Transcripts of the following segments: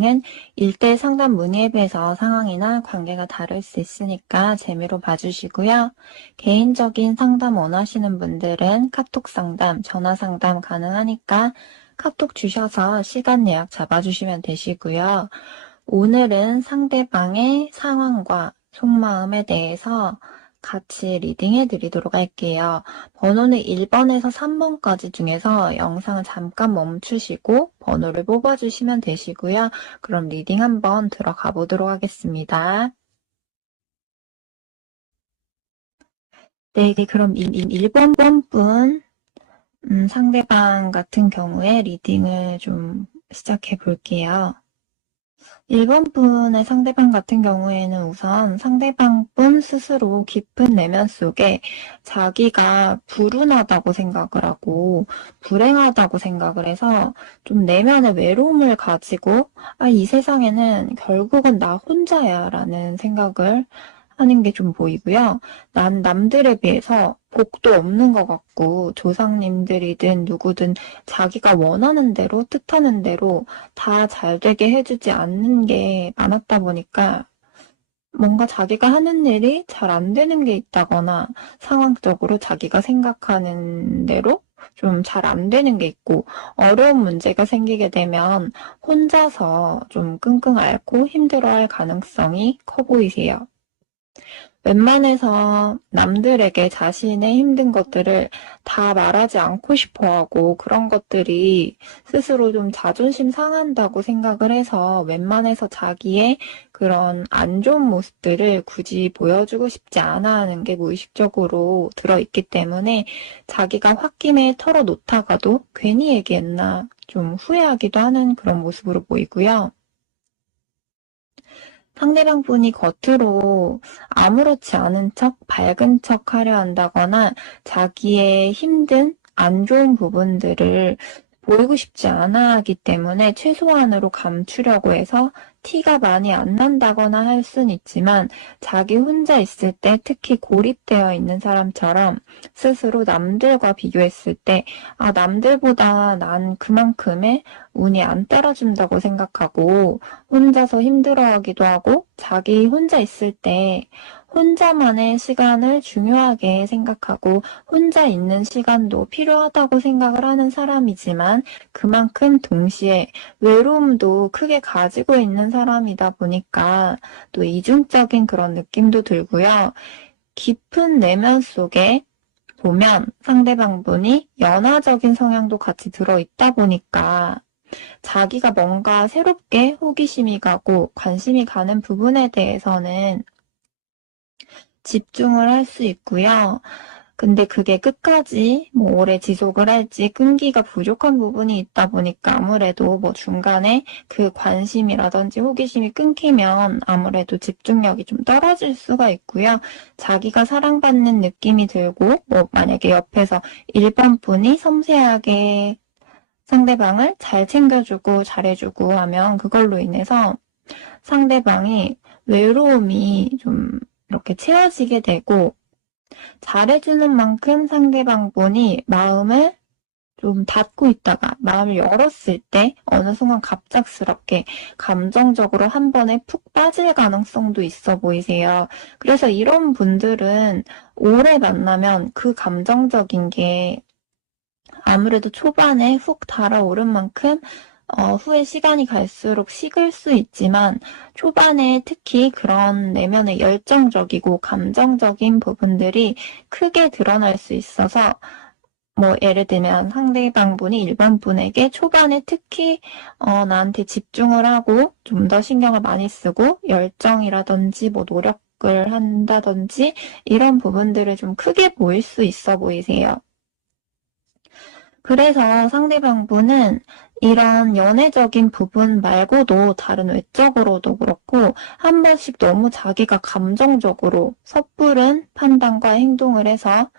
은 1대1 상담 문의에 비해서 상황이나 관계가 다를 수 있으니까 재미로 봐주시고요. 개인적인 상담 원하시는 분들은 카톡 상담, 전화 상담 가능하니까 카톡 주셔서 시간 예약 잡아주시면 되시고요. 오늘은 상대방의 상황과 속마음에 대해서 같이 리딩해 드리도록 할게요. 번호는 1번에서 3번까지 중에서 영상을 잠깐 멈추시고 번호를 뽑아주시면 되시고요. 그럼 리딩 한번 들어가 보도록 하겠습니다. 네, 그럼 1번 분 상대방 같은 경우에 리딩을 좀 시작해 볼게요. 1번 분의 상대방 같은 경우에는 우선 상대방 분 스스로 깊은 내면 속에 자기가 불운하다고 생각을 하고 불행하다고 생각을 해서 좀 내면의 외로움을 가지고 이 세상에는 결국은 나 혼자야 라는 생각을 하는 게 좀 보이고요. 난 남들에 비해서 복도 없는 것 같고 조상님들이든 누구든 자기가 원하는 대로 뜻하는 대로 다 잘 되게 해주지 않는 게 많았다 보니까 뭔가 자기가 하는 일이 잘 안 되는 게 있다거나 상황적으로 자기가 생각하는 대로 좀 잘 안 되는 게 있고 어려운 문제가 생기게 되면 혼자서 좀 끙끙 앓고 힘들어할 가능성이 커 보이세요. 웬만해서 남들에게 자신의 힘든 것들을 다 말하지 않고 싶어 하고 그런 것들이 스스로 좀 자존심 상한다고 생각을 해서 웬만해서 자기의 그런 안 좋은 모습들을 굳이 보여주고 싶지 않아 하는 게 무의식적으로 들어있기 때문에 자기가 홧김에 털어놓다가도 괜히 얘기했나 좀 후회하기도 하는 그런 모습으로 보이고요. 상대방 분이 겉으로 아무렇지 않은 척, 밝은 척 하려 한다거나 자기의 힘든 안 좋은 부분들을 보이고 싶지 않아 하기 때문에 최소한으로 감추려고 해서 티가 많이 안 난다거나 할 순 있지만 자기 혼자 있을 때 특히 고립되어 있는 사람처럼 스스로 남들과 비교했을 때 남들보다 난 그만큼의 운이 안 따라준다고 생각하고 혼자서 힘들어하기도 하고 자기 혼자 있을 때 혼자만의 시간을 중요하게 생각하고 혼자 있는 시간도 필요하다고 생각을 하는 사람이지만 그만큼 동시에 외로움도 크게 가지고 있는 사람이다 보니까 또 이중적인 그런 느낌도 들고요. 깊은 내면 속에 보면 상대방 분이 연화적인 성향도 같이 들어있다 보니까 자기가 뭔가 새롭게 호기심이 가고 관심이 가는 부분에 대해서는 집중을 할 수 있고요. 근데 그게 끝까지 오래 지속을 할지 끈기가 부족한 부분이 있다 보니까 아무래도 중간에 그 관심이라든지 호기심이 끊기면 아무래도 집중력이 좀 떨어질 수가 있고요. 자기가 사랑받는 느낌이 들고 만약에 옆에서 1번 분이 섬세하게 상대방을 잘 챙겨주고 잘해주고 하면 그걸로 인해서 상대방이 외로움이 좀 이렇게 채워지게 되고 잘해주는 만큼 상대방 분이 마음을 좀 닫고 있다가 마음을 열었을 때 어느 순간 갑작스럽게 감정적으로 한 번에 푹 빠질 가능성도 있어 보이세요. 그래서 이런 분들은 오래 만나면 그 감정적인 게 아무래도 초반에 훅 달아오른 만큼 후에 시간이 갈수록 식을 수 있지만 초반에 특히 그런 내면의 열정적이고 감정적인 부분들이 크게 드러날 수 있어서 예를 들면 상대방 분이 일반 분에게 초반에 특히 나한테 집중을 하고 좀 더 신경을 많이 쓰고 열정이라든지 노력을 한다든지 이런 부분들을 좀 크게 보일 수 있어 보이세요. 그래서 상대방 분은 이런 연애적인 부분 말고도 다른 외적으로도 그렇고 한 번씩 너무 자기가 감정적으로 섣부른 판단과 행동을 해서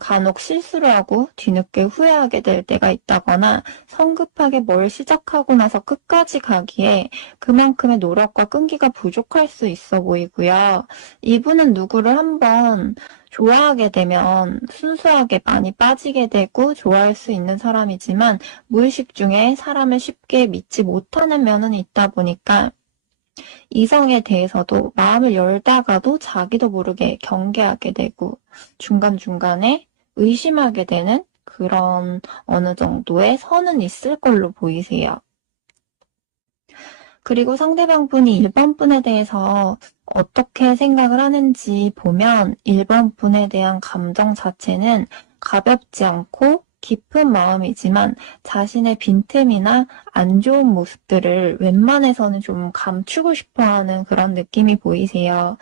간혹 실수를 하고 뒤늦게 후회하게 될 때가 있다거나 성급하게 뭘 시작하고 나서 끝까지 가기에 그만큼의 노력과 끈기가 부족할 수 있어 보이고요. 이분은 누구를 한번 좋아하게 되면 순수하게 많이 빠지게 되고 좋아할 수 있는 사람이지만 무의식 중에 사람을 쉽게 믿지 못하는 면은 있다 보니까 이성에 대해서도 마음을 열다가도 자기도 모르게 경계하게 되고 중간중간에 의심하게 되는 그런 어느 정도의 선은 있을 걸로 보이세요. 그리고 상대방 분이 1번 분에 대해서 어떻게 생각을 하는지 보면 1번 분에 대한 감정 자체는 가볍지 않고 깊은 마음이지만 자신의 빈틈이나 안 좋은 모습들을 웬만해서는 좀 감추고 싶어 하는 그런 느낌이 보이세요.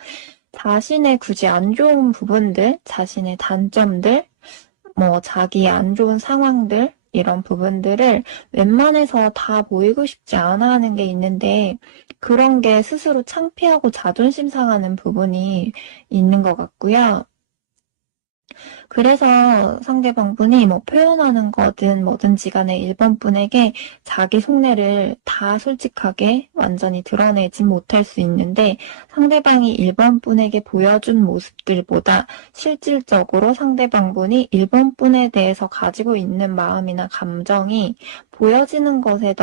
자신의 굳이 안 좋은 부분들, 자신의 단점들, 자기의 안 좋은 상황들, 이런 부분들을 웬만해서 다 보이고 싶지 않아 하는 게 있는데, 그런 게 스스로 창피하고 자존심 상하는 부분이 있는 것 같고요. 그래서 상대방 분이 표현하는 거든 뭐든지 간에 1번 분에게 자기 속내를 다 솔직하게 완전히 드러내지 못할 수 있는데 상대방이 1번 분에게 보여준 모습들보다 실질적으로 상대방 분이 1번 분에 대해서 가지고 있는 마음이나 감정이 보여지는 것에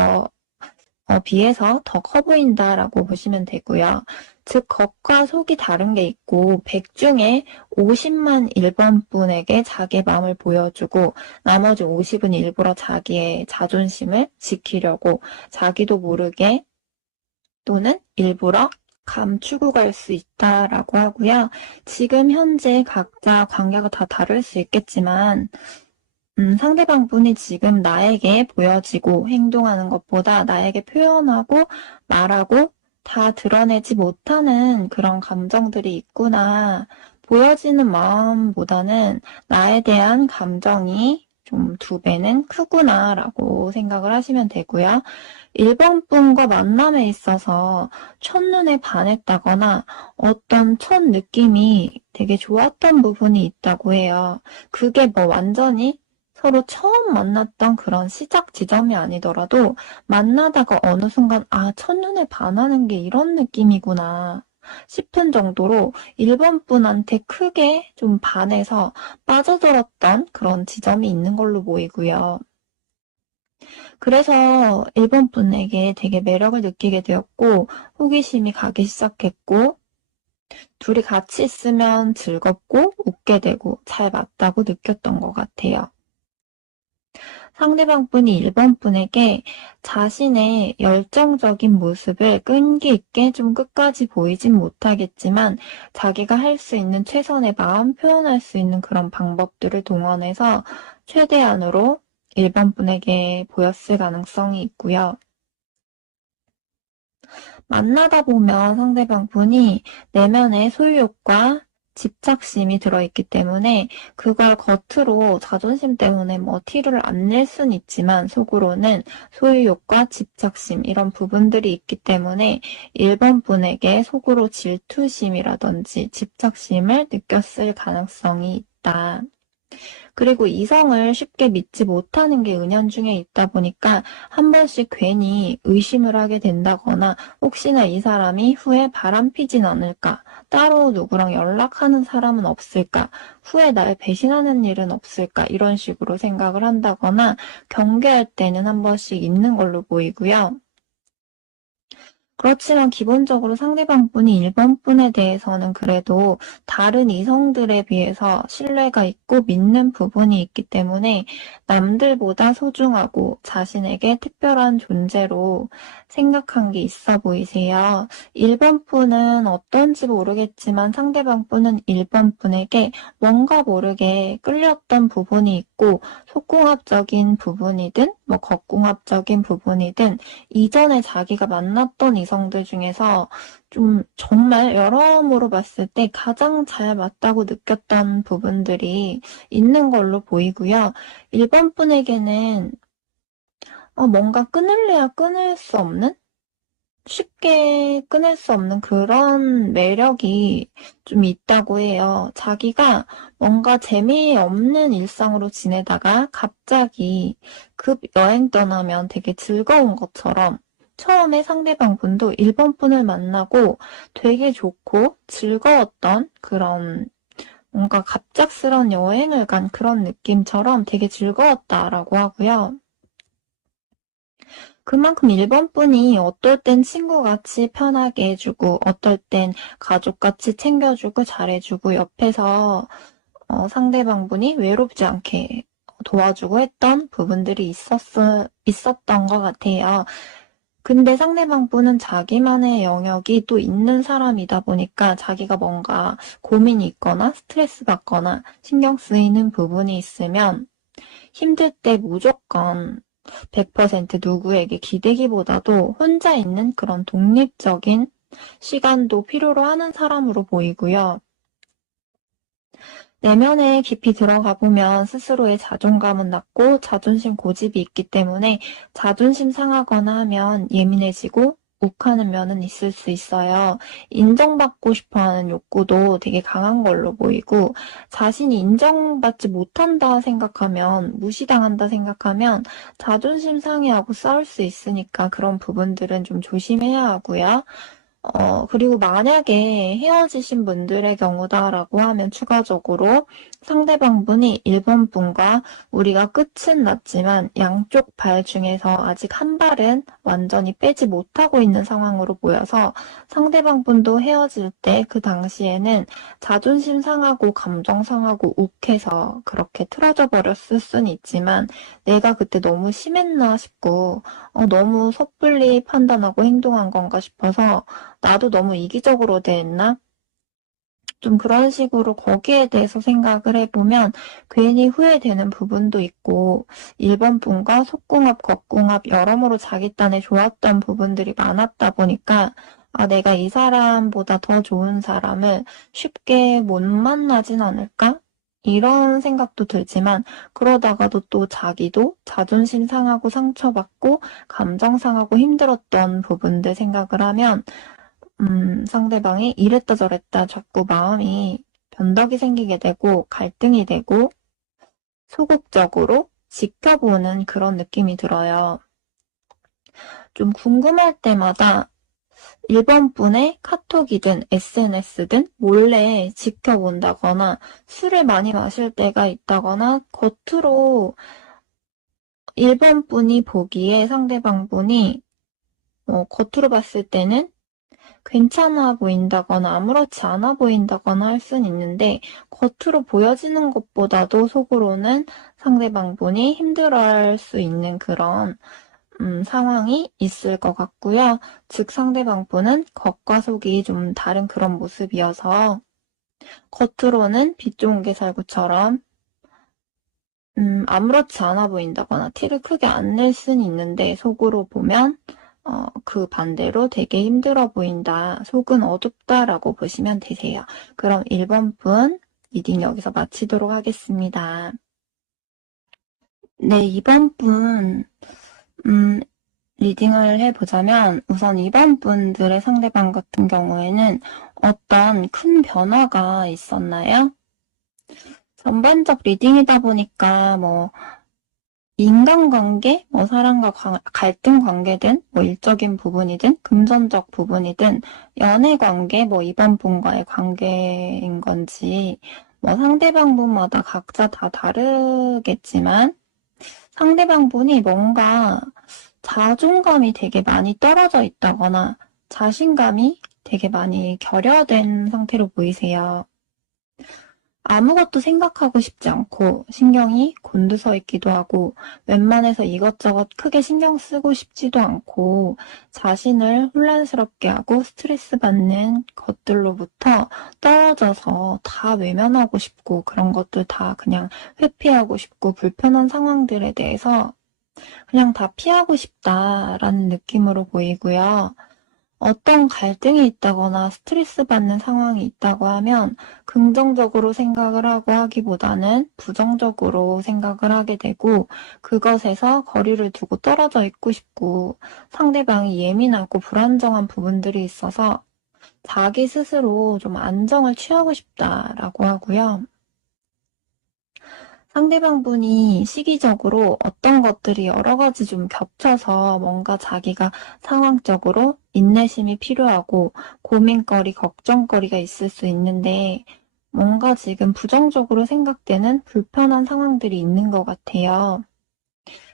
비해서 더 커 보인다라고 보시면 되고요. 즉, 겉과 속이 다른 게 있고, 100 중에 50만 1번 분에게 자기의 마음을 보여주고, 나머지 50은 일부러 자기의 자존심을 지키려고 자기도 모르게 또는 일부러 감추고 갈 수 있다라고 하고요. 지금 현재 각자 관계가 다 다를 수 있겠지만, 상대방 분이 지금 나에게 보여지고 행동하는 것보다 나에게 표현하고 말하고 다 드러내지 못하는 그런 감정들이 있구나. 보여지는 마음보다는 나에 대한 감정이 좀 2배는 크구나라고 생각을 하시면 되고요. 1번 분과 만남에 있어서 첫눈에 반했다거나 어떤 첫 느낌이 되게 좋았던 부분이 있다고 해요. 그게 완전히 서로 처음 만났던 그런 시작 지점이 아니더라도 만나다가 어느 순간 첫눈에 반하는 게 이런 느낌이구나 싶은 정도로 1번 분한테 크게 좀 반해서 빠져들었던 그런 지점이 있는 걸로 보이고요. 그래서 1번 분에게 되게 매력을 느끼게 되었고 호기심이 가기 시작했고 둘이 같이 있으면 즐겁고 웃게 되고 잘 맞다고 느꼈던 것 같아요. 상대방 분이 1번 분에게 자신의 열정적인 모습을 끈기 있게 좀 끝까지 보이진 못하겠지만 자기가 할 수 있는 최선의 마음 표현할 수 있는 그런 방법들을 동원해서 최대한으로 1번 분에게 보였을 가능성이 있고요. 만나다 보면 상대방 분이 내면의 소유욕과 집착심이 들어있기 때문에 그걸 겉으로 자존심 때문에 티를 안 낼 순 있지만 속으로는 소유욕과 집착심 이런 부분들이 있기 때문에 1번 분에게 속으로 질투심이라든지 집착심을 느꼈을 가능성이 있다. 그리고 이성을 쉽게 믿지 못하는 게 은연중에 있다 보니까 한 번씩 괜히 의심을 하게 된다거나 혹시나 이 사람이 후에 바람피진 않을까, 따로 누구랑 연락하는 사람은 없을까, 후에 날 배신하는 일은 없을까 이런 식으로 생각을 한다거나 경계할 때는 한 번씩 있는 걸로 보이고요. 그렇지만 기본적으로 상대방 분이 1번 분에 대해서는 그래도 다른 이성들에 비해서 신뢰가 있고 믿는 부분이 있기 때문에 남들보다 소중하고 자신에게 특별한 존재로 생각한 게 있어 보이세요. 1번 분은 어떤지 모르겠지만 상대방 분은 1번 분에게 뭔가 모르게 끌렸던 부분이 있고 속궁합적인 부분이든 겉궁합적인 부분이든 이전에 자기가 만났던 이성들 중에서 좀 정말 여러모로 봤을 때 가장 잘 맞다고 느꼈던 부분들이 있는 걸로 보이고요. 1번 분에게는 뭔가 끊을래야 끊을 수 없는? 쉽게 끊을 수 없는 그런 매력이 좀 있다고 해요. 자기가 뭔가 재미없는 일상으로 지내다가 갑자기 급 여행 떠나면 되게 즐거운 것처럼 처음에 상대방 분도 일본 분을 만나고 되게 좋고 즐거웠던 그런 뭔가 갑작스런 여행을 간 그런 느낌처럼 되게 즐거웠다라고 하고요. 그만큼 일본 분이 어떨 땐 친구같이 편하게 해주고, 어떨 땐 가족같이 챙겨주고, 잘해주고, 옆에서 상대방 분이 외롭지 않게 도와주고 했던 부분들이 있었던 것 같아요. 근데 상대방 분은 자기만의 영역이 또 있는 사람이다 보니까 자기가 뭔가 고민이 있거나 스트레스 받거나 신경 쓰이는 부분이 있으면 힘들 때 무조건 100% 누구에게 기대기보다도 혼자 있는 그런 독립적인 시간도 필요로 하는 사람으로 보이고요. 내면에 깊이 들어가 보면 스스로의 자존감은 낮고 자존심 고집이 있기 때문에 자존심 상하거나 하면 예민해지고 욱하는 면은 있을 수 있어요. 인정받고 싶어 하는 욕구도 되게 강한 걸로 보이고 자신이 인정받지 못한다 생각하면 무시당한다 생각하면 자존심 상해하고 싸울 수 있으니까 그런 부분들은 좀 조심해야 하고요. 그리고 만약에 헤어지신 분들의 경우다라고 하면 추가적으로 상대방 분이 1번 분과 우리가 끝은 났지만 양쪽 발 중에서 아직 한 발은 완전히 빼지 못하고 있는 상황으로 보여서 상대방 분도 헤어질 때 그 당시에는 자존심 상하고 감정 상하고 욱해서 그렇게 틀어져 버렸을 수는 있지만 내가 그때 너무 심했나 싶고 너무 섣불리 판단하고 행동한 건가 싶어서 나도 너무 이기적으로 대했나? 좀 그런 식으로 거기에 대해서 생각을 해보면 괜히 후회되는 부분도 있고 1번 분과 속궁합, 겉궁합 여러모로 자기 딴에 좋았던 부분들이 많았다 보니까 내가 이 사람보다 더 좋은 사람을 쉽게 못 만나진 않을까? 이런 생각도 들지만 그러다가도 또 자기도 자존심 상하고 상처받고 감정 상하고 힘들었던 부분들 생각을 하면 상대방이 이랬다 저랬다 자꾸 마음이 변덕이 생기게 되고 갈등이 되고 소극적으로 지켜보는 그런 느낌이 들어요. 좀 궁금할 때마다 1번 분의 카톡이든 SNS든 몰래 지켜본다거나 술을 많이 마실 때가 있다거나 겉으로 1번 분이 보기에 상대방 분이 겉으로 봤을 때는 괜찮아 보인다거나 아무렇지 않아 보인다거나 할 수는 있는데 겉으로 보여지는 것보다도 속으로는 상대방 분이 힘들어할 수 있는 그런 상황이 있을 것 같고요. 즉 상대방 분은 겉과 속이 좀 다른 그런 모습이어서 겉으로는 빛 좋은 개살구처럼 아무렇지 않아 보인다거나 티를 크게 안 낼 수는 있는데 속으로 보면 그 반대로 되게 힘들어 보인다. 속은 어둡다라고 보시면 되세요. 그럼 1번 분 리딩 여기서 마치도록 하겠습니다. 네, 2번 분 리딩을 해보자면 우선 2번 분들의 상대방 같은 경우에는 어떤 큰 변화가 있었나요? 전반적 리딩이다 보니까 인간관계, 사람과 갈등 관계든, 일적인 부분이든, 금전적 부분이든, 연애 관계, 이번 분과의 관계인 건지, 상대방 분마다 각자 다 다르겠지만, 상대방 분이 뭔가 자존감이 되게 많이 떨어져 있다거나, 자신감이 되게 많이 결여된 상태로 보이세요. 아무것도 생각하고 싶지 않고 신경이 곤두서 있기도 하고 웬만해서 이것저것 크게 신경 쓰고 싶지도 않고 자신을 혼란스럽게 하고 스트레스 받는 것들로부터 떨어져서 다 외면하고 싶고 그런 것들 다 그냥 회피하고 싶고 불편한 상황들에 대해서 그냥 다 피하고 싶다라는 느낌으로 보이고요. 어떤 갈등이 있다거나 스트레스 받는 상황이 있다고 하면 긍정적으로 생각을 하고 하기보다는 부정적으로 생각을 하게 되고 그것에서 거리를 두고 떨어져 있고 싶고 상대방이 예민하고 불안정한 부분들이 있어서 자기 스스로 좀 안정을 취하고 싶다라고 하고요. 상대방 분이 시기적으로 어떤 것들이 여러 가지 좀 겹쳐서 뭔가 자기가 상황적으로 인내심이 필요하고 고민거리, 걱정거리가 있을 수 있는데 뭔가 지금 부정적으로 생각되는 불편한 상황들이 있는 것 같아요.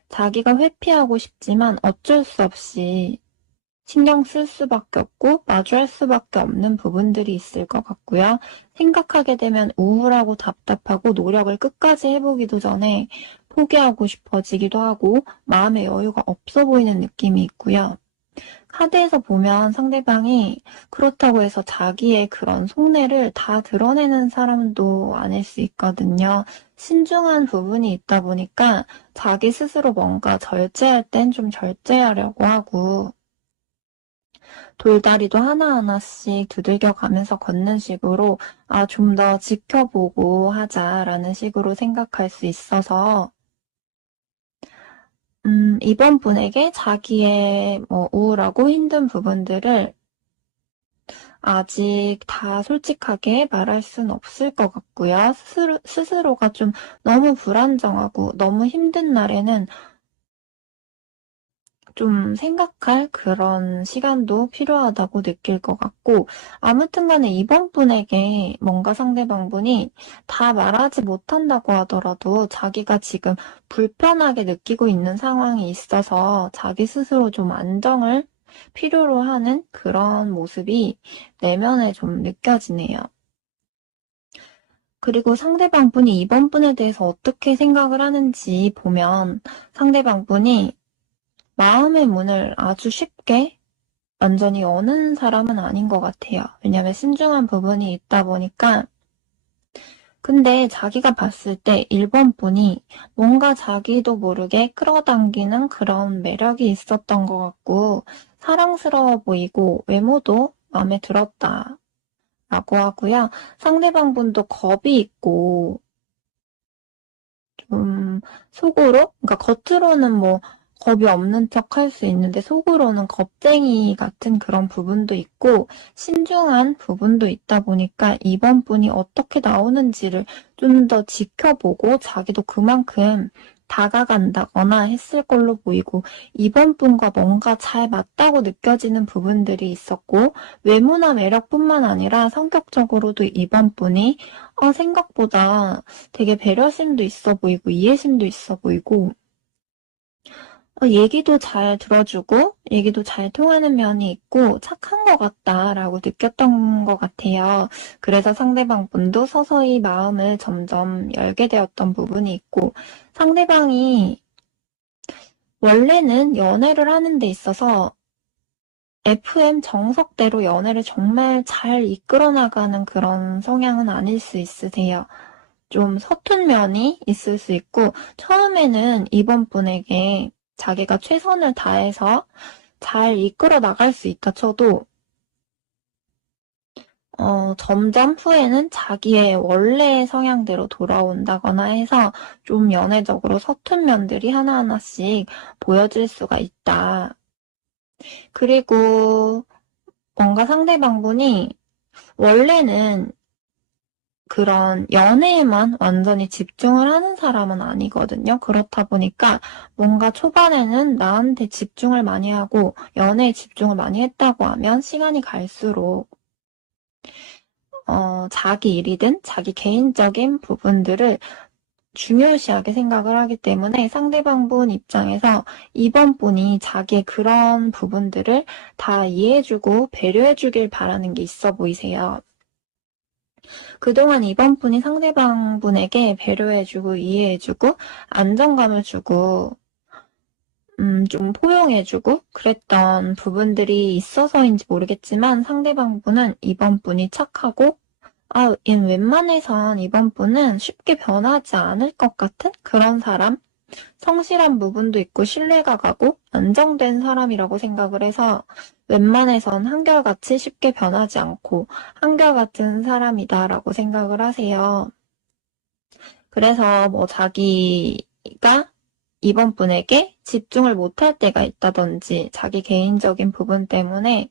자기가 회피하고 싶지만 어쩔 수 없이 신경 쓸 수밖에 없고 마주할 수밖에 없는 부분들이 있을 것 같고요. 생각하게 되면 우울하고 답답하고 노력을 끝까지 해보기도 전에 포기하고 싶어지기도 하고 마음의 여유가 없어 보이는 느낌이 있고요. 카드에서 보면 상대방이 그렇다고 해서 자기의 그런 속내를 다 드러내는 사람도 아닐 수 있거든요. 신중한 부분이 있다 보니까 자기 스스로 뭔가 절제할 땐 좀 절제하려고 하고 돌다리도 하나하나씩 두들겨 가면서 걷는 식으로 좀 더 지켜보고 하자라는 식으로 생각할 수 있어서 이번 분에게 자기의 뭐 우울하고 힘든 부분들을 아직 다 솔직하게 말할 순 없을 것 같고요. 스스로가 좀 너무 불안정하고 너무 힘든 날에는 좀 생각할 그런 시간도 필요하다고 느낄 것 같고, 아무튼 간에 이번 분에게 뭔가 상대방분이 다 말하지 못한다고 하더라도 자기가 지금 불편하게 느끼고 있는 상황이 있어서 자기 스스로 좀 안정을 필요로 하는 그런 모습이 내면에 좀 느껴지네요. 그리고 상대방 분이 이번 분에 대해서 어떻게 생각을 하는지 보면 상대방 분이 마음의 문을 아주 쉽게 완전히 여는 사람은 아닌 것 같아요. 왜냐하면 신중한 부분이 있다 보니까. 근데 자기가 봤을 때 1번 분이 뭔가 자기도 모르게 끌어당기는 그런 매력이 있었던 것 같고 사랑스러워 보이고 외모도 마음에 들었다 라고 하고요. 상대방 분도 겁이 있고 좀 속으로, 그러니까 겉으로는 뭐 겁이 없는 척 할 수 있는데 속으로는 겁쟁이 같은 그런 부분도 있고 신중한 부분도 있다 보니까 이번 분이 어떻게 나오는지를 좀 더 지켜보고 자기도 그만큼 다가간다거나 했을 걸로 보이고 이번 분과 뭔가 잘 맞다고 느껴지는 부분들이 있었고 외모나 매력뿐만 아니라 성격적으로도 이번 분이 생각보다 되게 배려심도 있어 보이고 이해심도 있어 보이고 얘기도 잘 들어주고 얘기도 잘 통하는 면이 있고 착한 것 같다라고 느꼈던 것 같아요. 그래서 상대방 분도 서서히 마음을 점점 열게 되었던 부분이 있고 상대방이 원래는 연애를 하는 데 있어서 FM 정석대로 연애를 정말 잘 이끌어 나가는 그런 성향은 아닐 수 있으세요. 좀 서툰 면이 있을 수 있고 처음에는 이번 분에게 자기가 최선을 다해서 잘 이끌어 나갈 수 있다 쳐도 점점 후에는 자기의 원래 성향대로 돌아온다거나 해서 좀 연애적으로 서툰 면들이 하나하나씩 보여질 수가 있다. 그리고 뭔가 상대방분이 원래는 그런 연애에만 완전히 집중을 하는 사람은 아니거든요. 그렇다 보니까 뭔가 초반에는 나한테 집중을 많이 하고 연애에 집중을 많이 했다고 하면 시간이 갈수록 자기 일이든 자기 개인적인 부분들을 중요시하게 생각을 하기 때문에 상대방 분 입장에서 이번 분이 자기의 그런 부분들을 다 이해해주고 배려해주길 바라는 게 있어 보이세요. 그동안 이번 분이 상대방 분에게 배려해주고 이해해주고 안정감을 주고 좀 포용해주고 그랬던 부분들이 있어서인지 모르겠지만 상대방 분은 이번 분이 착하고 웬만해선 이번 분은 쉽게 변하지 않을 것 같은 그런 사람? 성실한 부분도 있고 신뢰가 가고 안정된 사람이라고 생각을 해서 웬만해선 한결같이 쉽게 변하지 않고 한결같은 사람이다라고 생각을 하세요. 그래서 뭐 자기가 이번 분에게 집중을 못할 때가 있다든지 자기 개인적인 부분 때문에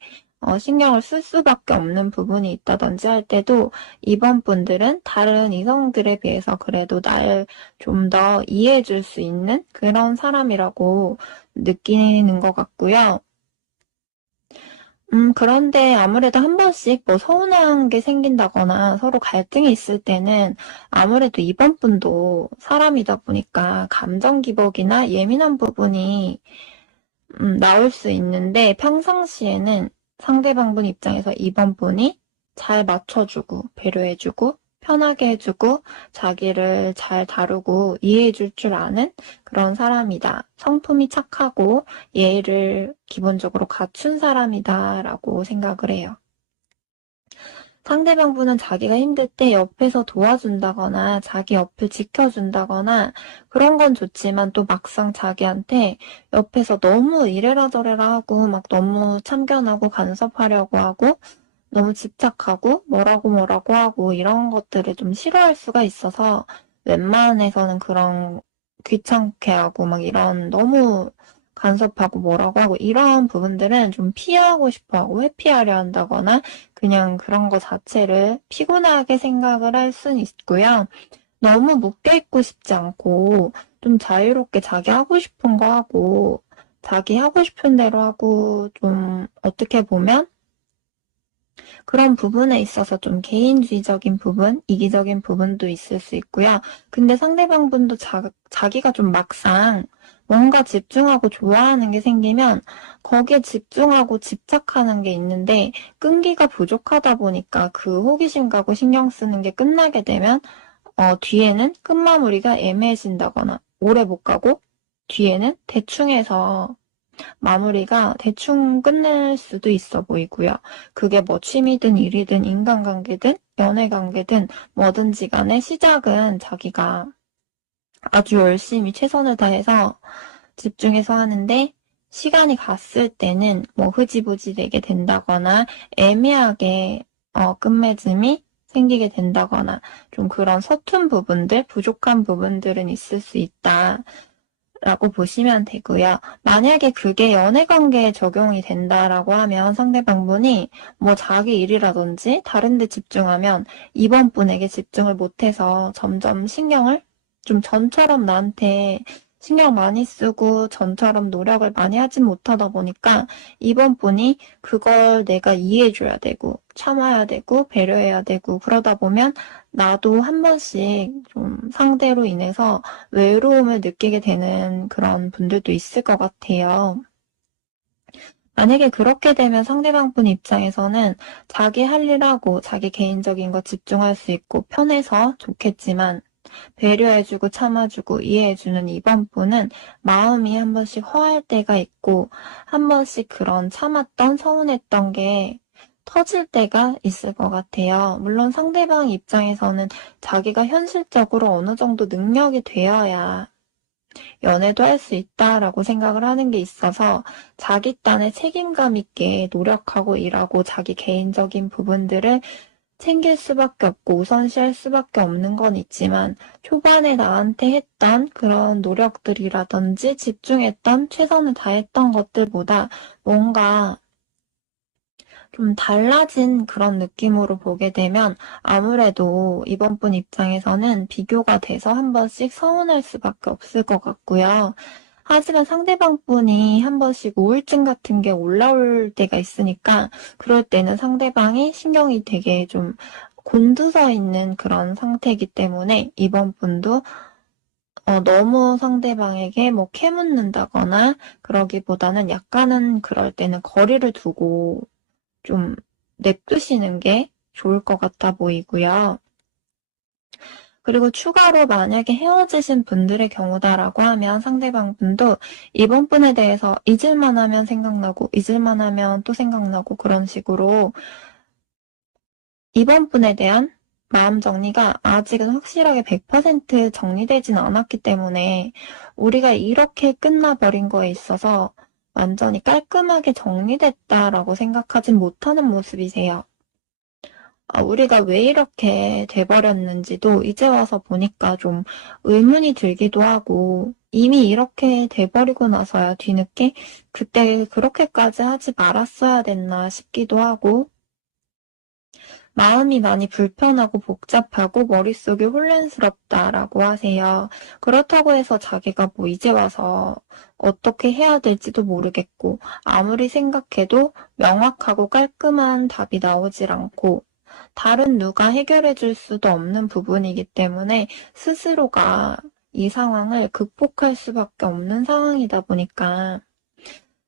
신경을 쓸 수밖에 없는 부분이 있다든지 할 때도 이번 분들은 다른 이성들에 비해서 그래도 날 좀 더 이해해 줄 수 있는 그런 사람이라고 느끼는 것 같고요. 그런데 아무래도 한 번씩 뭐 서운한 게 생긴다거나 서로 갈등이 있을 때는 아무래도 이번 분도 사람이다 보니까 감정 기복이나 예민한 부분이 나올 수 있는데 평상시에는 상대방분 입장에서 이번 분이 잘 맞춰주고 배려해주고 편하게 해주고 자기를 잘 다루고 이해해줄 줄 아는 그런 사람이다. 성품이 착하고 예의를 기본적으로 갖춘 사람이다라고 생각을 해요. 상대방분은 자기가 힘들 때 옆에서 도와준다거나 자기 옆을 지켜준다거나 그런 건 좋지만 또 막상 자기한테 옆에서 너무 이래라 저래라 하고 막 너무 참견하고 간섭하려고 하고 너무 집착하고 뭐라고 하고 이런 것들을 좀 싫어할 수가 있어서 웬만해서는 그런 귀찮게 하고 막 이런 너무 간섭하고 뭐라고 하고 이런 부분들은 좀 피하고 싶어 하고 회피하려 한다거나 그냥 그런 거 자체를 피곤하게 생각을 할 수는 있고요. 너무 묶여있고 싶지 않고 좀 자유롭게 자기 하고 싶은 거 하고 자기 하고 싶은 대로 하고 좀 어떻게 보면 그런 부분에 있어서 좀 개인주의적인 부분, 이기적인 부분도 있을 수 있고요. 근데 상대방 분도 자기가 좀 막상 뭔가 집중하고 좋아하는 게 생기면 거기에 집중하고 집착하는 게 있는데 끈기가 부족하다 보니까 그 호기심 가고 신경 쓰는 게 끝나게 되면 뒤에는 끝마무리가 애매해진다거나 오래 못 가고 뒤에는 대충 해서 마무리가 대충 끝낼 수도 있어 보이고요. 그게 뭐 취미든 일이든 인간관계든 연애관계든 뭐든지 간에 시작은 자기가 아주 열심히 최선을 다해서 집중해서 하는데 시간이 갔을 때는 뭐 흐지부지 되게 된다거나 애매하게 끝맺음이 생기게 된다거나 좀 그런 서툰 부분들, 부족한 부분들은 있을 수 있다. 라고 보시면 되고요. 만약에 그게 연애 관계에 적용이 된다라고 하면 상대방분이 뭐 자기 일이라든지 다른 데 집중하면 이번 분에게 집중을 못해서 점점 신경을 좀 전처럼 나한테 신경 많이 쓰고 전처럼 노력을 많이 하진 못하다 보니까 이번 분이 그걸 내가 이해해줘야 되고 참아야 되고 배려해야 되고 그러다 보면 나도 한 번씩 좀 상대로 인해서 외로움을 느끼게 되는 그런 분들도 있을 것 같아요. 만약에 그렇게 되면 상대방 분 입장에서는 자기 할 일하고 자기 개인적인 거 집중할 수 있고 편해서 좋겠지만 배려해주고 참아주고 이해해주는 이번 분은 마음이 한 번씩 허할 때가 있고 한 번씩 그런 참았던 서운했던 게 터질 때가 있을 것 같아요. 물론 상대방 입장에서는 자기가 현실적으로 어느 정도 능력이 되어야 연애도 할 수 있다라고 생각을 하는 게 있어서 자기 딴에 책임감 있게 노력하고 일하고 자기 개인적인 부분들을 챙길 수밖에 없고 우선시할 수밖에 없는 건 있지만 초반에 나한테 했던 그런 노력들이라든지 집중했던 최선을 다했던 것들보다 뭔가 좀 달라진 그런 느낌으로 보게 되면 아무래도 이번 분 입장에서는 비교가 돼서 한 번씩 서운할 수밖에 없을 것 같고요. 하지만 상대방 분이 한 번씩 우울증 같은 게 올라올 때가 있으니까 그럴 때는 상대방이 신경이 되게 좀 곤두서 있는 그런 상태이기 때문에 이번 분도 너무 상대방에게 뭐 캐묻는다거나 그러기보다는 약간은 그럴 때는 거리를 두고 좀 냅두시는 게 좋을 것 같아 보이고요. 그리고 추가로 만약에 헤어지신 분들의 경우다라고 하면 상대방 분도 이번 분에 대해서 잊을만 하면 생각나고 잊을만 하면 또 생각나고 그런 식으로 이번 분에 대한 마음 정리가 아직은 확실하게 100% 정리되진 않았기 때문에 우리가 이렇게 끝나버린 거에 있어서 완전히 깔끔하게 정리됐다라고 생각하진 못하는 모습이세요. 우리가 왜 이렇게 돼버렸는지도 이제 와서 보니까 좀 의문이 들기도 하고, 이미 이렇게 돼버리고 나서야 뒤늦게 그때 그렇게까지 하지 말았어야 됐나 싶기도 하고, 마음이 많이 불편하고 복잡하고 머릿속이 혼란스럽다라고 하세요. 그렇다고 해서 자기가 뭐 이제 와서 어떻게 해야 될지도 모르겠고, 아무리 생각해도 명확하고 깔끔한 답이 나오질 않고, 다른 누가 해결해 줄 수도 없는 부분이기 때문에 스스로가 이 상황을 극복할 수밖에 없는 상황이다 보니까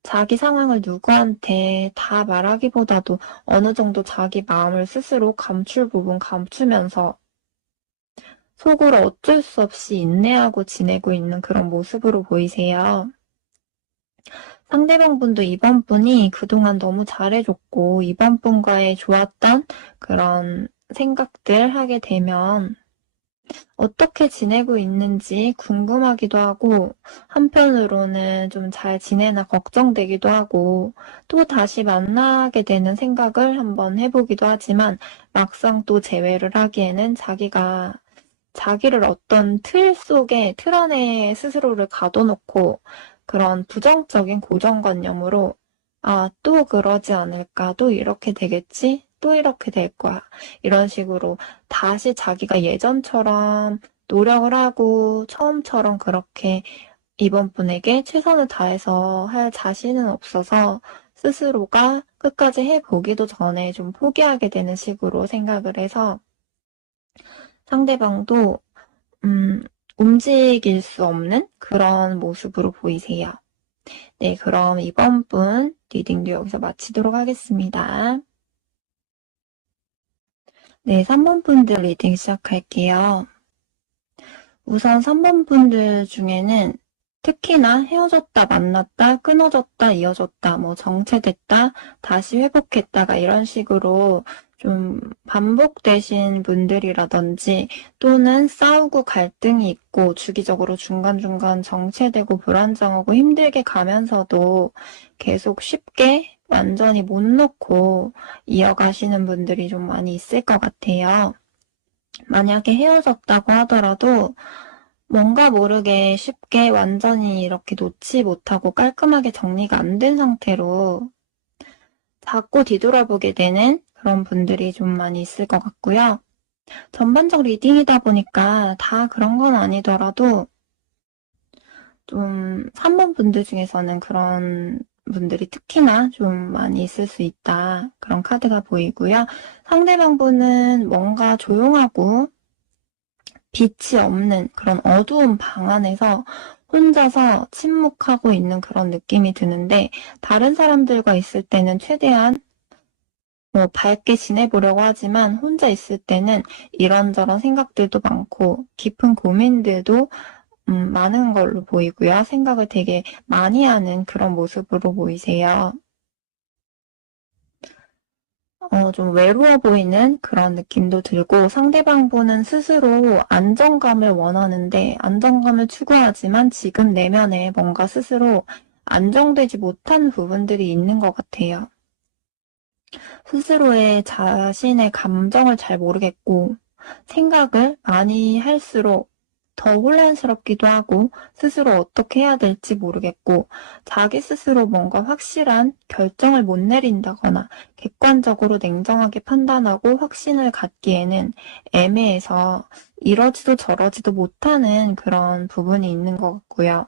자기 상황을 누구한테 다 말하기보다도 어느 정도 자기 마음을 스스로 감출 부분 감추면서 속으로 어쩔 수 없이 인내하고 지내고 있는 그런 모습으로 보이세요. 상대방 분도 이번 분이 그동안 너무 잘해줬고 이번 분과의 좋았던 그런 생각들 하게 되면 어떻게 지내고 있는지 궁금하기도 하고 한편으로는 좀 잘 지내나 걱정되기도 하고 또 다시 만나게 되는 생각을 한번 해보기도 하지만 막상 또 재회를 하기에는 자기가 자기를 어떤 틀 안에 스스로를 가둬놓고 그런 부정적인 고정관념으로 또 그러지 않을까, 또 이렇게 되겠지, 또 이렇게 될 거야. 이런 식으로 다시 자기가 예전처럼 노력을 하고 처음처럼 그렇게 이번 분에게 최선을 다해서 할 자신은 없어서 스스로가 끝까지 해보기도 전에 좀 포기하게 되는 식으로 생각을 해서 상대방도 움직일 수 없는 그런 모습으로 보이세요. 네, 그럼 이번 분 리딩도 여기서 마치도록 하겠습니다. 네, 3번 분들 리딩 시작할게요. 우선 3번 분들 중에는 특히나 헤어졌다, 만났다, 끊어졌다, 이어졌다, 뭐 정체됐다, 다시 회복했다가 이런 식으로 좀 반복되신 분들이라든지 또는 싸우고 갈등이 있고 주기적으로 중간중간 정체되고 불안정하고 힘들게 가면서도 계속 쉽게 완전히 못 놓고 이어가시는 분들이 좀 많이 있을 것 같아요. 만약에 헤어졌다고 하더라도 뭔가 모르게 쉽게 완전히 이렇게 놓지 못하고 깔끔하게 정리가 안 된 상태로 자꾸 뒤돌아보게 되는 그런 분들이 좀 많이 있을 것 같고요. 전반적 리딩이다 보니까 다 그런 건 아니더라도 좀 3번 분들 중에서는 그런 분들이 특히나 좀 많이 있을 수 있다. 그런 카드가 보이고요. 상대방 분은 뭔가 조용하고 빛이 없는 그런 어두운 방 안에서 혼자서 침묵하고 있는 그런 느낌이 드는데 다른 사람들과 있을 때는 최대한 밝게 지내보려고 하지만 혼자 있을 때는 이런저런 생각들도 많고 깊은 고민들도 많은 걸로 보이고요. 생각을 되게 많이 하는 그런 모습으로 보이세요. 좀 외로워 보이는 그런 느낌도 들고 상대방 분은 스스로 안정감을 원하는데 안정감을 추구하지만 지금 내면에 뭔가 스스로 안정되지 못한 부분들이 있는 것 같아요. 스스로의 자신의 감정을 잘 모르겠고 생각을 많이 할수록 더 혼란스럽기도 하고 스스로 어떻게 해야 될지 모르겠고 자기 스스로 뭔가 확실한 결정을 못 내린다거나 객관적으로 냉정하게 판단하고 확신을 갖기에는 애매해서 이러지도 저러지도 못하는 그런 부분이 있는 것 같고요.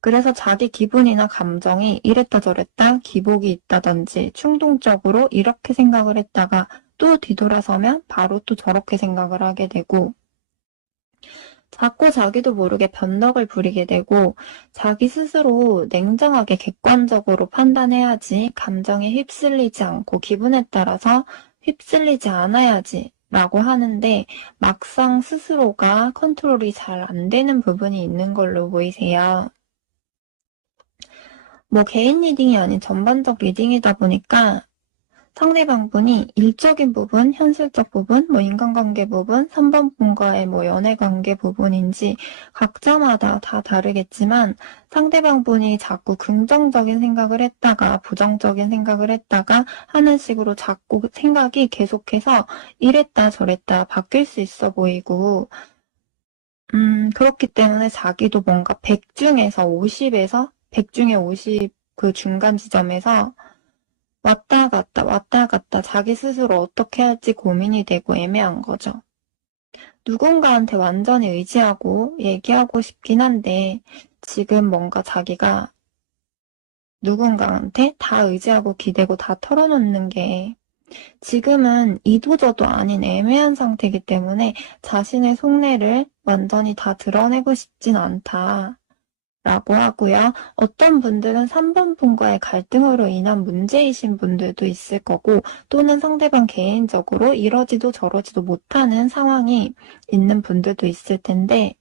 그래서 자기 기분이나 감정이 이랬다 저랬다 기복이 있다든지 충동적으로 이렇게 생각을 했다가 또 뒤돌아서면 바로 또 저렇게 생각을 하게 되고 자꾸 자기도 모르게 변덕을 부리게 되고 자기 스스로 냉정하게 객관적으로 판단해야지 감정에 휩쓸리지 않고 기분에 따라서 휩쓸리지 않아야지 라고 하는데 막상 스스로가 컨트롤이 잘 안 되는 부분이 있는 걸로 보이세요. 개인 리딩이 아닌 전반적 리딩이다 보니까 상대방분이 일적인 부분, 현실적 부분, 뭐 인간관계 부분, 3번 분과의 뭐 연애관계 부분인지 각자마다 다 다르겠지만 상대방분이 자꾸 긍정적인 생각을 했다가 부정적인 생각을 했다가 하는 식으로 자꾸 생각이 계속해서 이랬다 저랬다 바뀔 수 있어 보이고 그렇기 때문에 자기도 뭔가 100 중에서 50에서 100 중에 50 그 중간 지점에서 왔다 갔다 자기 스스로 어떻게 할지 고민이 되고 애매한 거죠. 누군가한테 완전히 의지하고 얘기하고 싶긴 한데 지금 뭔가 자기가 누군가한테 다 의지하고 기대고 다 털어놓는 게 지금은 이도저도 아닌 애매한 상태이기 때문에 자신의 속내를 완전히 다 드러내고 싶진 않다. 라고 하고요. 어떤 분들은 3번 분과의 갈등으로 인한 문제이신 분들도 있을 거고 또는 상대방 개인적으로 이러지도 저러지도 못하는 상황이 있는 분들도 있을 텐데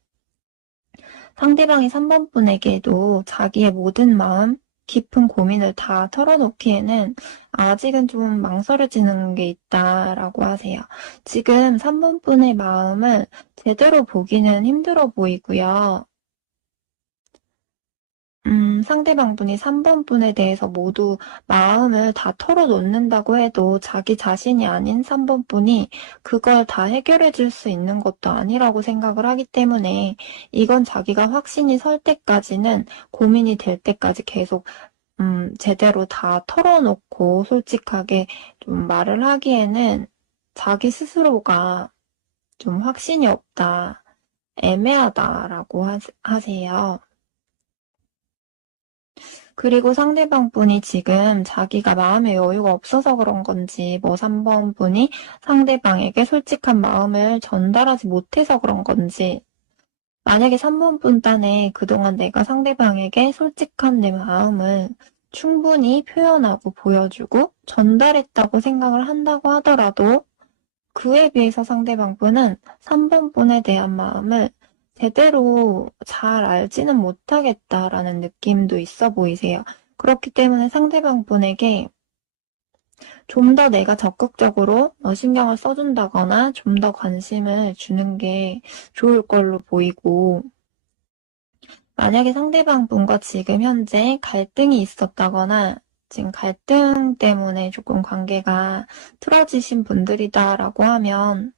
상대방이 3번 분에게도 자기의 모든 마음, 깊은 고민을 다 털어놓기에는 아직은 좀 망설여지는 게 있다라고 하세요. 지금 3번 분의 마음을 제대로 보기는 힘들어 보이고요. 상대방 분이 3번 분에 대해서 모두 마음을 다 털어놓는다고 해도 자기 자신이 아닌 3번 분이 그걸 다 해결해 줄 수 있는 것도 아니라고 생각을 하기 때문에 이건 자기가 확신이 설 때까지는 고민이 될 때까지 계속 제대로 다 털어놓고 솔직하게 좀 말을 하기에는 자기 스스로가 좀 확신이 없다, 애매하다라고 하세요. 그리고 상대방 분이 지금 자기가 마음의 여유가 없어서 그런 건지, 뭐 3번 분이 상대방에게 솔직한 마음을 전달하지 못해서 그런 건지, 만약에 3번 분 딴에 그동안 내가 상대방에게 솔직한 내 마음을 충분히 표현하고 보여주고 전달했다고 생각을 한다고 하더라도 그에 비해서 상대방 분은 3번 분에 대한 마음을 제대로 잘 알지는 못하겠다라는 느낌도 있어 보이세요. 그렇기 때문에 상대방 분에게 좀 더 내가 적극적으로 신경을 써준다거나 좀 더 관심을 주는 게 좋을 걸로 보이고, 만약에 상대방 분과 지금 현재 갈등이 있었다거나 지금 갈등 때문에 조금 관계가 틀어지신 분들이다라고 하면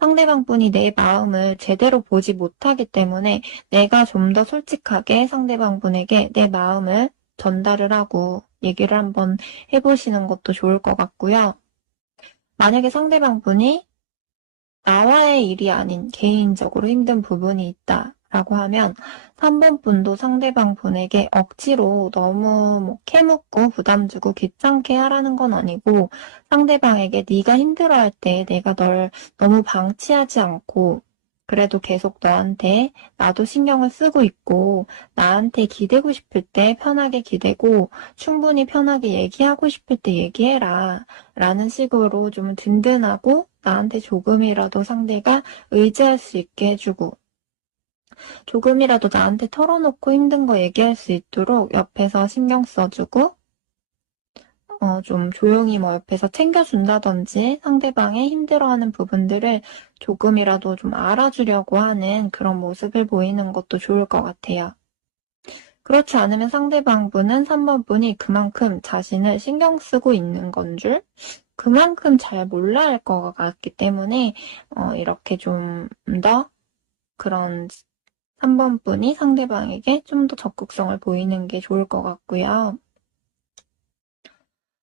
상대방 분이 내 마음을 제대로 보지 못하기 때문에 내가 좀 더 솔직하게 상대방 분에게 내 마음을 전달을 하고 얘기를 한번 해보시는 것도 좋을 것 같고요. 만약에 상대방 분이 나와의 일이 아닌 개인적으로 힘든 부분이 있다라고 하면 3번 분도 상대방 분에게 억지로 너무 뭐 캐묻고 부담 주고 귀찮게 하라는 건 아니고 상대방에게 네가 힘들어할 때 내가 널 너무 방치하지 않고 그래도 계속 너한테 나도 신경을 쓰고 있고 나한테 기대고 싶을 때 편하게 기대고 충분히 편하게 얘기하고 싶을 때 얘기해라 라는 식으로 좀 든든하고 나한테 조금이라도 상대가 의지할 수 있게 해주고 조금이라도 나한테 털어놓고 힘든 거 얘기할 수 있도록 옆에서 신경 써주고 좀 조용히 뭐 옆에서 챙겨준다든지 상대방의 힘들어하는 부분들을 조금이라도 좀 알아주려고 하는 그런 모습을 보이는 것도 좋을 것 같아요. 그렇지 않으면 상대방 분은 3번 분이 그만큼 자신을 신경 쓰고 있는 건 줄 그만큼 잘 몰라 할 것 같기 때문에 이렇게 좀 더 그런 3번 분이 상대방에게 좀 더 적극성을 보이는 게 좋을 것 같고요.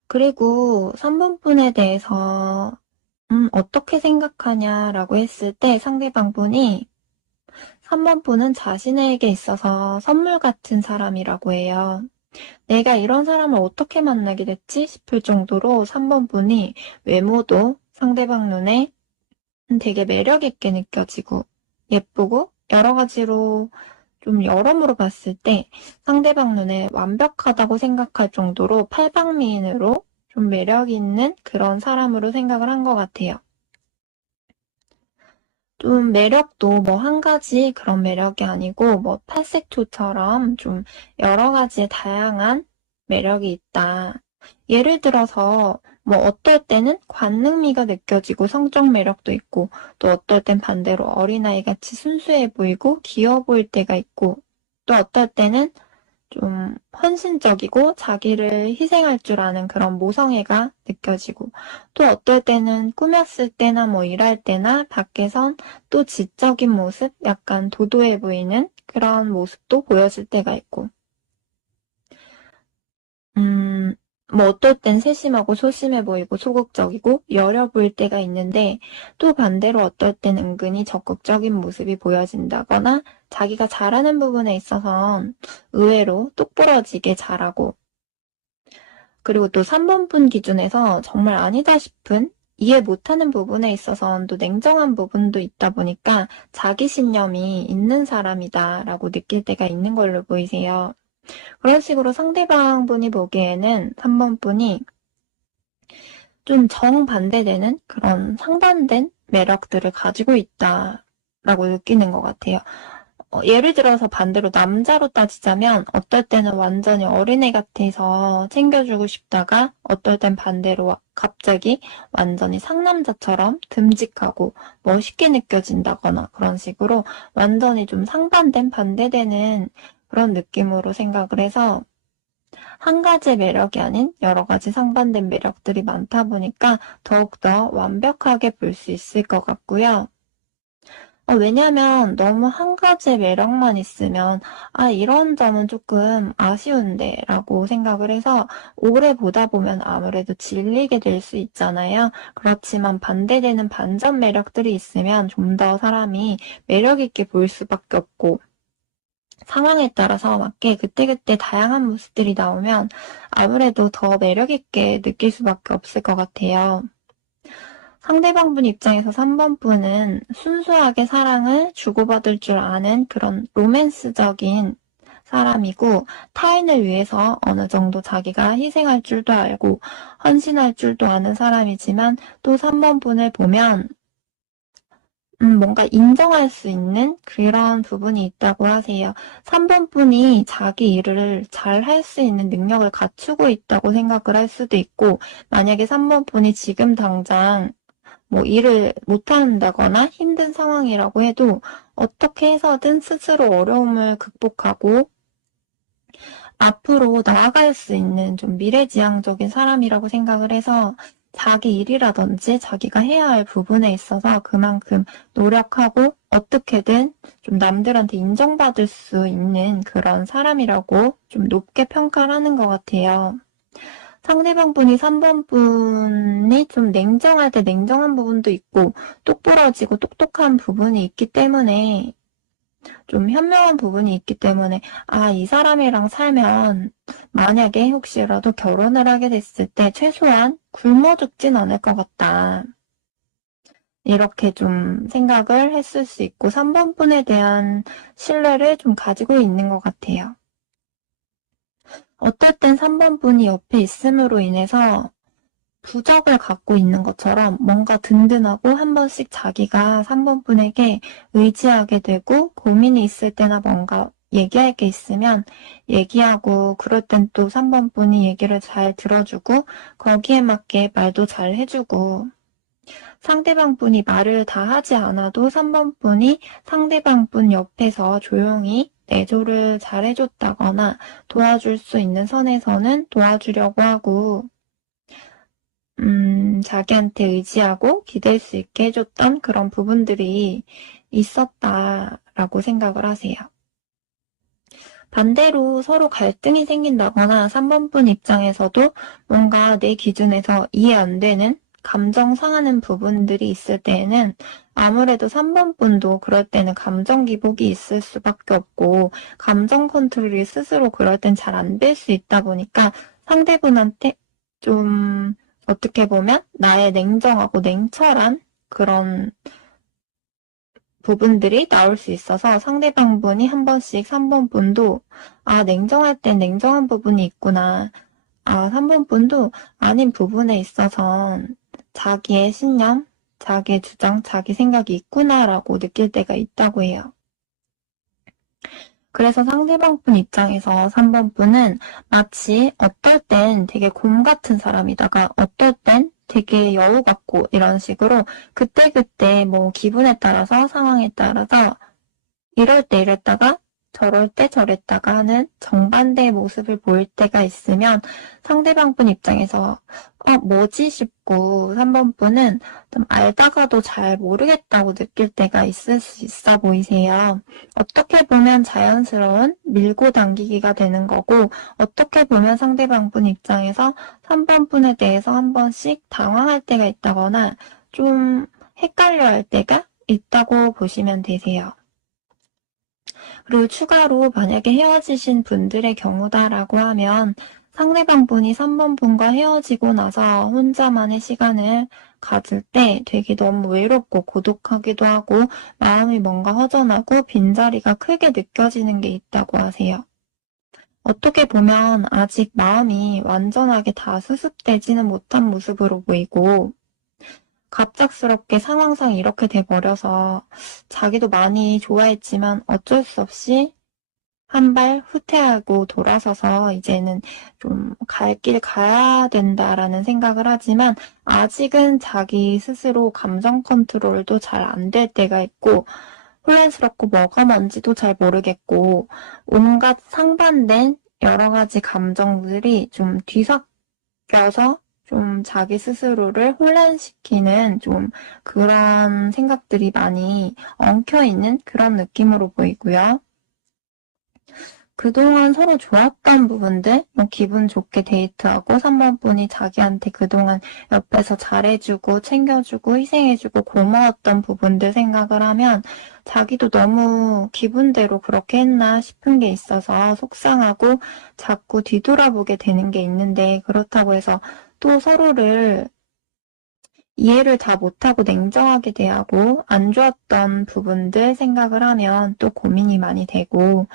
그리고 3번 분에 대해서 어떻게 생각하냐라고 했을 때 상대방 분이 3번 분은 자신에게 있어서 선물 같은 사람이라고 해요. 내가 이런 사람을 어떻게 만나게 됐지 싶을 정도로 3번 분이 외모도 상대방 눈에 되게 매력 있게 느껴지고 예쁘고 여러 가지로 좀 여러모로 봤을 때 상대방 눈에 완벽하다고 생각할 정도로 팔방미인으로 좀 매력 있는 그런 사람으로 생각을 한 것 같아요. 좀 매력도 뭐 한 가지 그런 매력이 아니고 뭐 팔색조처럼 좀 여러 가지의 다양한 매력이 있다. 예를 들어서 뭐 어떨 때는 관능미가 느껴지고 성적 매력도 있고 또 어떨 땐 반대로 어린아이 같이 순수해 보이고 귀여워 보일 때가 있고 또 어떨 때는 좀 헌신적이고 자기를 희생할 줄 아는 그런 모성애가 느껴지고 또 어떨 때는 꾸몄을 때나 뭐 일할 때나 밖에선 또 지적인 모습, 약간 도도해 보이는 그런 모습도 보여질 때가 있고 음, 뭐 어떨 땐 세심하고 소심해 보이고 소극적이고 여려 보일 때가 있는데 또 반대로 어떨 땐 은근히 적극적인 모습이 보여진다거나 자기가 잘하는 부분에 있어선 의외로 똑부러지게 잘하고 그리고 또 3번분 기준에서 정말 아니다 싶은 이해 못하는 부분에 있어선 또 냉정한 부분도 있다 보니까 자기 신념이 있는 사람이다라고 느낄 때가 있는 걸로 보이세요. 그런 식으로 상대방 분이 보기에는 3번 분이 좀 정반대되는 그런 상반된 매력들을 가지고 있다라고 느끼는 것 같아요. 예를 들어서 반대로 남자로 따지자면 어떨 때는 완전히 어린애 같아서 챙겨주고 싶다가 어떨 땐 반대로 갑자기 완전히 상남자처럼 듬직하고 멋있게 느껴진다거나 그런 식으로 완전히 좀 상반된 반대되는 그런 느낌으로 생각을 해서 한 가지의 매력이 아닌 여러 가지 상반된 매력들이 많다 보니까 더욱더 완벽하게 볼 수 있을 것 같고요. 왜냐면 너무 한 가지의 매력만 있으면 이런 점은 조금 아쉬운데 라고 생각을 해서 오래 보다 보면 아무래도 질리게 될 수 있잖아요. 그렇지만 반대되는 반전 매력들이 있으면 좀 더 사람이 매력 있게 볼 수밖에 없고 상황에 따라서 맞게 그때그때 다양한 모습들이 나오면 아무래도 더 매력 있게 느낄 수밖에 없을 것 같아요. 상대방 분 입장에서 3번 분은 순수하게 사랑을 주고받을 줄 아는 그런 로맨스적인 사람이고 타인을 위해서 어느 정도 자기가 희생할 줄도 알고 헌신할 줄도 아는 사람이지만 또 3번 분을 보면 뭔가 인정할 수 있는 그런 부분이 있다고 하세요. 3번 분이 자기 일을 잘 할 수 있는 능력을 갖추고 있다고 생각을 할 수도 있고 만약에 3번 분이 지금 당장 뭐 일을 못한다거나 힘든 상황이라고 해도 어떻게 해서든 스스로 어려움을 극복하고 앞으로 나아갈 수 있는 좀 미래지향적인 사람이라고 생각을 해서 자기 일이라든지 자기가 해야 할 부분에 있어서 그만큼 노력하고 어떻게든 좀 남들한테 인정받을 수 있는 그런 사람이라고 좀 높게 평가를 하는 것 같아요. 상대방 분이 3번 분이 좀 냉정할 때 냉정한 부분도 있고 똑부러지고 똑똑한 부분이 있기 때문에 좀 현명한 부분이 있기 때문에 이 사람이랑 살면 만약에 혹시라도 결혼을 하게 됐을 때 최소한 굶어 죽진 않을 것 같다. 이렇게 좀 생각을 했을 수 있고 3번 분에 대한 신뢰를 좀 가지고 있는 것 같아요. 어떨 땐 3번 분이 옆에 있음으로 인해서 부적을 갖고 있는 것처럼 뭔가 든든하고 한 번씩 자기가 3번 분에게 의지하게 되고 고민이 있을 때나 뭔가 얘기할 게 있으면 얘기하고 그럴 땐 또 3번 분이 얘기를 잘 들어주고 거기에 맞게 말도 잘 해주고 상대방 분이 말을 다 하지 않아도 3번 분이 상대방 분 옆에서 조용히 내조를 잘 해줬다거나 도와줄 수 있는 선에서는 도와주려고 하고 자기한테 의지하고 기댈 수 있게 해줬던 그런 부분들이 있었다라고 생각을 하세요. 반대로 서로 갈등이 생긴다거나 3번 분 입장에서도 뭔가 내 기준에서 이해 안 되는 감정 상하는 부분들이 있을 때에는 아무래도 3번 분도 그럴 때는 감정 기복이 있을 수밖에 없고 감정 컨트롤이 스스로 그럴 땐 잘 안 될 수 있다 보니까 상대분한테 좀 어떻게 보면 나의 냉정하고 냉철한 그런 부분들이 나올 수 있어서 상대방 분이 한 번씩 3번 분도 냉정할 땐 냉정한 부분이 있구나. 3번 분도 아닌 부분에 있어선 자기의 신념, 자기의 주장, 자기 생각이 있구나라고 느낄 때가 있다고 해요. 그래서 상대방 분 입장에서 3번 분은 마치 어떨 땐 되게 곰 같은 사람이다가 어떨 땐 되게 여우 같고 이런 식으로 그때그때 뭐 기분에 따라서 상황에 따라서 이럴 때 이랬다가 저럴 때 저랬다가 하는 정반대의 모습을 보일 때가 있으면 상대방 분 입장에서 뭐지 싶고 3번 분은 좀 알다가도 잘 모르겠다고 느낄 때가 있을 수 있어 보이세요. 어떻게 보면 자연스러운 밀고 당기기가 되는 거고 어떻게 보면 상대방 분 입장에서 3번 분에 대해서 한 번씩 당황할 때가 있다거나 좀 헷갈려 할 때가 있다고 보시면 되세요. 그리고 추가로 만약에 헤어지신 분들의 경우다라고 하면 상대방 분이 3번 분과 헤어지고 나서 혼자만의 시간을 가질 때 되게 너무 외롭고 고독하기도 하고 마음이 뭔가 허전하고 빈자리가 크게 느껴지는 게 있다고 하세요. 어떻게 보면 아직 마음이 완전하게 다 수습되지는 못한 모습으로 보이고 갑작스럽게 상황상 이렇게 돼버려서 자기도 많이 좋아했지만 어쩔 수 없이 한 발 후퇴하고 돌아서서 이제는 좀 갈 길 가야 된다라는 생각을 하지만 아직은 자기 스스로 감정 컨트롤도 잘 안 될 때가 있고 혼란스럽고 뭐가 뭔지도 잘 모르겠고 온갖 상반된 여러 가지 감정들이 좀 뒤섞여서 좀 자기 스스로를 혼란시키는 좀 그런 생각들이 많이 엉켜있는 그런 느낌으로 보이고요. 그동안 서로 좋았던 부분들, 뭐 기분 좋게 데이트하고 3번 분이 자기한테 그동안 옆에서 잘해주고 챙겨주고 희생해주고 고마웠던 부분들 생각을 하면 자기도 너무 기분대로 그렇게 했나 싶은 게 있어서 속상하고 자꾸 뒤돌아보게 되는 게 있는데 그렇다고 해서 또 서로를 이해를 다 못하고 냉정하게 대하고 안 좋았던 부분들 생각을 하면 또 고민이 많이 되고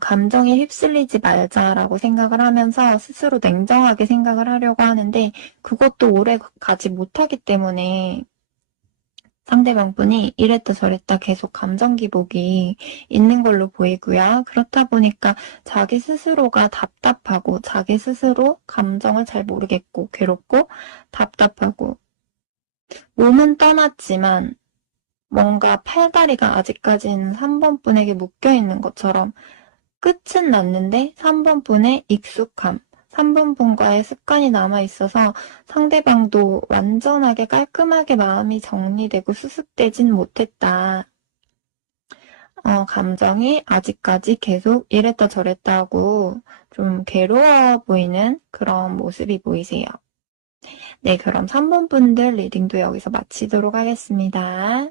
감정에 휩쓸리지 말자라고 생각을 하면서 스스로 냉정하게 생각을 하려고 하는데 그것도 오래 가지 못하기 때문에 상대방 분이 이랬다 저랬다 계속 감정 기복이 있는 걸로 보이고요. 그렇다 보니까 자기 스스로가 답답하고 자기 스스로 감정을 잘 모르겠고 괴롭고 답답하고 몸은 떠났지만 뭔가 팔다리가 아직까지는 3번 분에게 묶여있는 것처럼 끝은 났는데 3번 분의 익숙함, 3번 분과의 습관이 남아있어서 상대방도 완전하게 깔끔하게 마음이 정리되고 수습되진 못했다. 감정이 아직까지 계속 이랬다 저랬다 하고 좀 괴로워 보이는 그런 모습이 보이세요. 네, 그럼 3번 분들 리딩도 여기서 마치도록 하겠습니다.